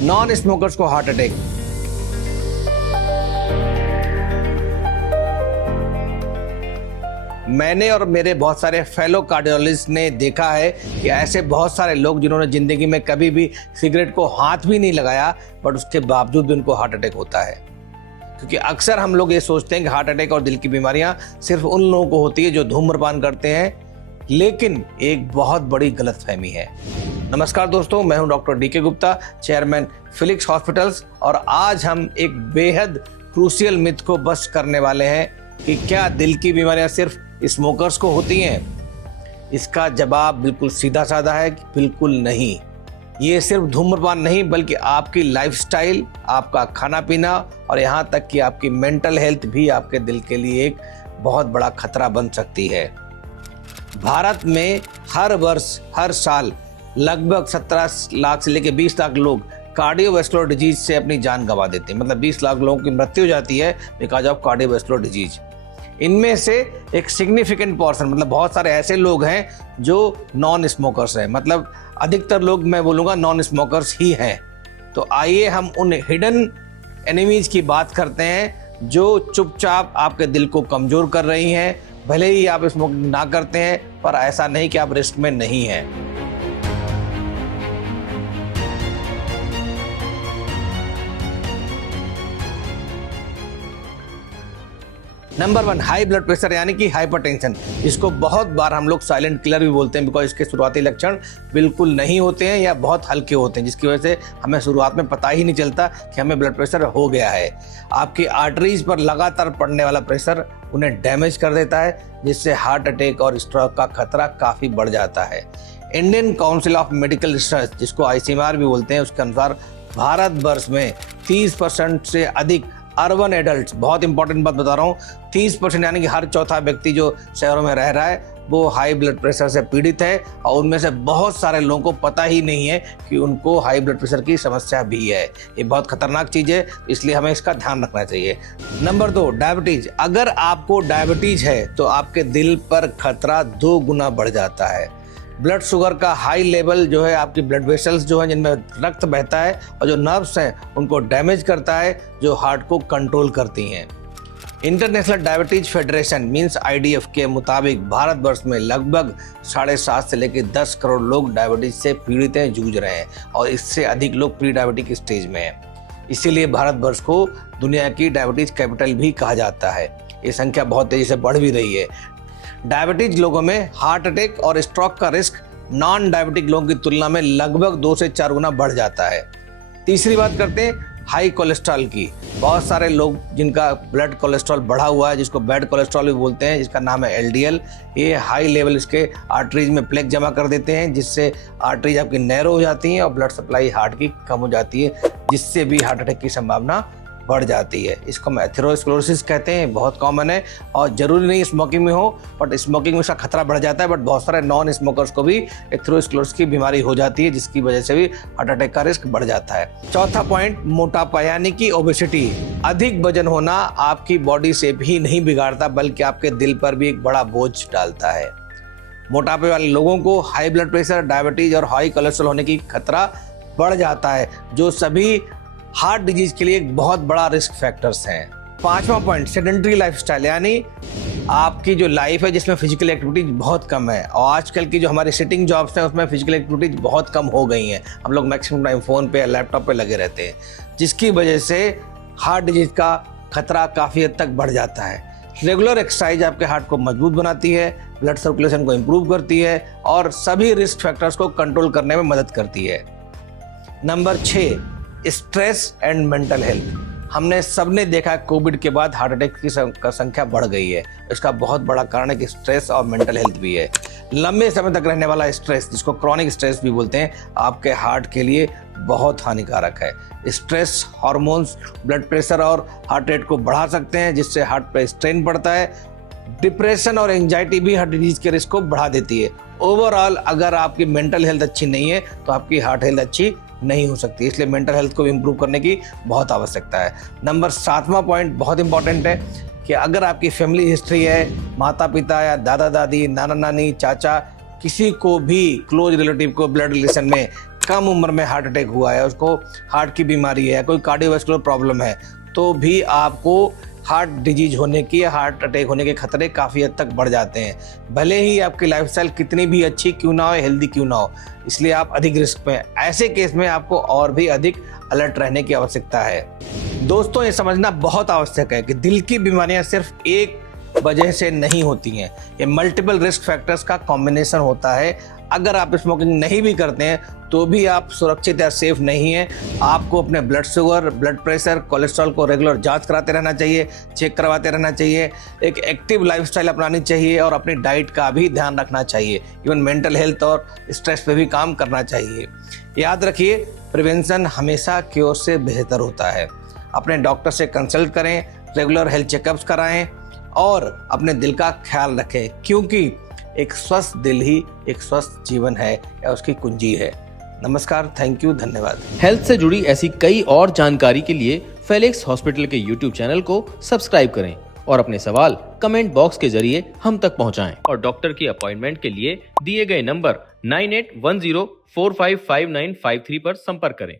Non smokers को heart attack. मैंने और मेरे बहुत सारे फेलो कार्डियोलॉजिस्ट ने देखा है कि ऐसे बहुत सारे लोग जिन्होंने ज़िंदगी में कभी भी सिगरेट को हाथ भी नहीं लगाया, बट उसके बावजूद भी उनको हार्ट अटैक होता है। क्योंकि अक्सर हम लोग ये सोचते हैं कि हार्ट अटैक और दिल की बीमारियां सिर्फ उन लोगों को होती है जो धूम्रपान करते हैं, लेकिन एक बहुत बड़ी गलतफहमी है। नमस्कार दोस्तों, मैं हूं डॉक्टर डी के गुप्ता, चेयरमैन फिलिक्स हॉस्पिटल्स, और आज हम एक बेहद क्रूशियल मिथ को बस्ट करने वाले हैं कि क्या दिल की बीमारियां सिर्फ स्मोकर्स को होती हैं। इसका जवाब बिल्कुल सीधा साधा है कि बिल्कुल नहीं। ये सिर्फ धूम्रपान नहीं, बल्कि आपकी लाइफस्टाइल, आपका खाना पीना और यहाँ तक कि आपकी मेंटल हेल्थ भी आपके दिल के लिए एक बहुत बड़ा खतरा बन सकती है। भारत में हर वर्ष, हर साल लगभग 17 लाख से लेकर 20 लाख लोग कार्डियोवैस्कुलर डिजीज से अपनी जान गंवा देते हैं। मतलब 20 लाख लोगों की मृत्यु हो जाती है बिकॉज ऑफ कार्डियोवैस्कुलर डिजीज। इनमें से एक सिग्निफिकेंट पोर्शन, मतलब बहुत सारे ऐसे लोग हैं जो नॉन स्मोकर्स हैं। मतलब अधिकतर लोग, मैं बोलूँगा, नॉन स्मोकर्स ही हैं। तो आइए हम उन हिडन एनिमीज की बात करते हैं जो चुपचाप आपके दिल को कमज़ोर कर रही हैं। भले ही आप स्मोकिंग ना करते हैं, पर ऐसा नहीं कि आप रिस्क में नहीं हैं। नंबर 1, हाई ब्लड प्रेशर यानी कि हाइपरटेंशन। इसको बहुत बार हम लोग साइलेंट किलर भी बोलते हैं, बिकॉज इसके शुरुआती लक्षण बिल्कुल नहीं होते हैं या बहुत हल्के होते हैं, जिसकी वजह से हमें शुरुआत में पता ही नहीं चलता कि हमें ब्लड प्रेशर हो गया है। आपकी आर्टरीज पर लगातार पड़ने वाला प्रेशर उन्हें डैमेज कर देता है, जिससे हार्ट अटैक और स्ट्रोक का खतरा काफ़ी बढ़ जाता है। Indian council of medical research, जिसको ICMR भी बोलते हैं, उसके अनुसार भारत वर्ष में 30% से अधिक अर्बन एडल्ट, बहुत इंपॉर्टेंट बात बता रहा हूँ, 30% यानी कि हर चौथा व्यक्ति जो शहरों में रह रहा है वो हाई ब्लड प्रेशर से पीड़ित है, और उनमें से बहुत सारे लोगों को पता ही नहीं है कि उनको हाई ब्लड प्रेशर की समस्या भी है। ये बहुत खतरनाक चीज़ है, इसलिए हमें इसका ध्यान रखना चाहिए। Number 2, diabetes. अगर आपको डायबिटीज है तो आपके दिल पर खतरा 2 गुना बढ़ जाता है। ब्लड शुगर का हाई लेवल जो है आपकी ब्लड वेसल्स जो हैं जिनमें रक्त बहता है और जो नर्व्स हैं उनको डैमेज करता है, जो हार्ट को कंट्रोल करती हैं। International diabetes federation means IDF के मुताबिक भारत वर्ष में लगभग 7.5 से लेकर 10 करोड़ लोग डायबिटीज से पीड़ित हैं, जूझ रहे हैं, और इससे अधिक लोग प्री डायबिटिक स्टेज में हैं। इसीलिए भारत वर्ष को दुनिया की डायबिटीज कैपिटल भी कहा जाता है। ये संख्या बहुत तेजी से बढ़ भी रही है। डायबिटीज लोगों में हार्ट अटैक और स्ट्रोक का रिस्क नॉन डायबिटिक लोगों की तुलना में लगभग 2 से 4 गुना बढ़ जाता है। तीसरी बात करते हैं हाई कोलेस्ट्रॉल की। बहुत सारे लोग जिनका ब्लड कोलेस्ट्रॉल बढ़ा हुआ है, जिसको बैड कोलेस्ट्रॉल भी बोलते हैं, जिसका नाम है LDL, ये हाई लेवल इसके आर्टरीज में प्लेक जमा कर देते हैं, जिससे आर्टरीज आपकी नैरो हो जाती हैं और ब्लड सप्लाई हार्ट की कम हो जाती है, जिससे भी हार्ट अटैक की संभावना बढ़ जाती है। इसको हम एथेरोस्क्लेरोसिस कहते हैं, बहुत कॉमन है, और जरूरी नहीं स्मोकिंग में हो, बट स्मोकिंग में इसका खतरा बढ़ जाता है। बट बहुत सारे नॉन स्मोकर्स को भी एथेरोस्क्लेरोसिस की बीमारी हो जाती है, जिसकी वजह से भी हार्ट अटैक का रिस्क बढ़ जाता है। चौथा पॉइंट, मोटापा यानी कि ओबेसिटी। अधिक वजन होना आपकी बॉडी से भी नहीं बिगाड़ता, बल्कि आपके दिल पर भी एक बड़ा बोझ डालता है। मोटापे वाले लोगों को हाई ब्लड प्रेशर, डायबिटीज और हाई कोलेस्ट्रॉल होने की खतरा बढ़ जाता है, जो सभी हार्ट डिजीज के लिए एक बहुत बड़ा रिस्क फैक्टर्स हैं। 5वां पॉइंट, सेडेंटरी लाइफस्टाइल, यानी आपकी जो लाइफ है जिसमें फिजिकल एक्टिविटीज बहुत कम है, और आजकल की जो हमारी सिटिंग जॉब्स हैं उसमें फिजिकल एक्टिविटीज बहुत कम हो गई हैं। हम लोग मैक्सिमम टाइम फ़ोन पे या लैपटॉप पे लगे रहते हैं, जिसकी वजह से हार्ट डिजीज का खतरा काफ़ी हद तक बढ़ जाता है। रेगुलर एक्सरसाइज आपके हार्ट को मजबूत बनाती है, ब्लड सर्कुलेशन को इम्प्रूव करती है और सभी रिस्क फैक्टर्स को कंट्रोल करने में मदद करती है। Number 6, stress and mental health. हमने सबने देखा कोविड के बाद हार्ट अटैक की संख्या बढ़ गई है। इसका बहुत बड़ा कारण है कि स्ट्रेस और मेंटल हेल्थ भी है। लंबे समय तक रहने वाला स्ट्रेस, जिसको क्रॉनिक स्ट्रेस भी बोलते हैं, आपके हार्ट के लिए बहुत हानिकारक है। स्ट्रेस हार्मोन्स ब्लड प्रेशर और हार्ट रेट को बढ़ा सकते हैं, जिससे हार्ट पर स्ट्रेन पड़ता है। डिप्रेशन और एंजाइटी भी हार्ट डिजीज के रिस्क को बढ़ा देती है। ओवरऑल अगर आपकी मेंटल हेल्थ अच्छी नहीं है तो आपकी हार्ट हेल्थ अच्छी नहीं हो सकती, इसलिए मेंटल हेल्थ को इम्प्रूव करने की बहुत आवश्यकता है। नंबर 7वां पॉइंट बहुत इंपॉर्टेंट है कि अगर आपकी फैमिली हिस्ट्री है, माता पिता या दादा दादी, नाना नानी, चाचा, किसी को भी क्लोज रिलेटिव को ब्लड रिलेशन में कम उम्र में हार्ट अटैक हुआ है, उसको हार्ट की बीमारी है, कोई कार्डियोवैस्कुलर प्रॉब्लम है, तो भी आपको हार्ट डिजीज होने की या हार्ट अटैक होने के खतरे काफ़ी हद तक बढ़ जाते हैं, भले ही आपकी लाइफस्टाइल कितनी भी अच्छी क्यों ना हो, हेल्दी क्यों ना हो। इसलिए आप अधिक रिस्क में, ऐसे केस में आपको और भी अधिक अलर्ट रहने की आवश्यकता है। दोस्तों, ये समझना बहुत आवश्यक है कि दिल की बीमारियां सिर्फ एक वजह से नहीं होती हैं, ये मल्टीपल रिस्क फैक्टर्स का कॉम्बिनेशन होता है। अगर आप स्मोकिंग नहीं भी करते हैं तो भी आप सुरक्षित या सेफ नहीं हैं। आपको अपने blood sugar, blood pressure, cholesterol को रेगुलर जांच कराते रहना चाहिए, चेक करवाते रहना चाहिए, एक एक्टिव लाइफस्टाइल अपनानी चाहिए और अपनी डाइट का भी ध्यान रखना चाहिए। इवन मेंटल हेल्थ और स्ट्रेस पे भी काम करना चाहिए। याद रखिए, प्रिवेंशन हमेशा क्योर से बेहतर होता है। अपने डॉक्टर से कंसल्ट करें, रेगुलर हेल्थ चेकअप्स कराएं और अपने दिल का ख्याल रखें, क्योंकि एक स्वस्थ दिल ही एक स्वस्थ जीवन है या उसकी कुंजी है। नमस्कार, थैंक यू, धन्यवाद। हेल्थ से जुड़ी ऐसी कई और जानकारी के लिए फेलिक्स हॉस्पिटल के यूट्यूब चैनल को सब्सक्राइब करें और अपने सवाल कमेंट बॉक्स के जरिए हम तक पहुंचाएं। और डॉक्टर की अपॉइंटमेंट के लिए दिए गए नंबर 9810455953 पर संपर्क करें।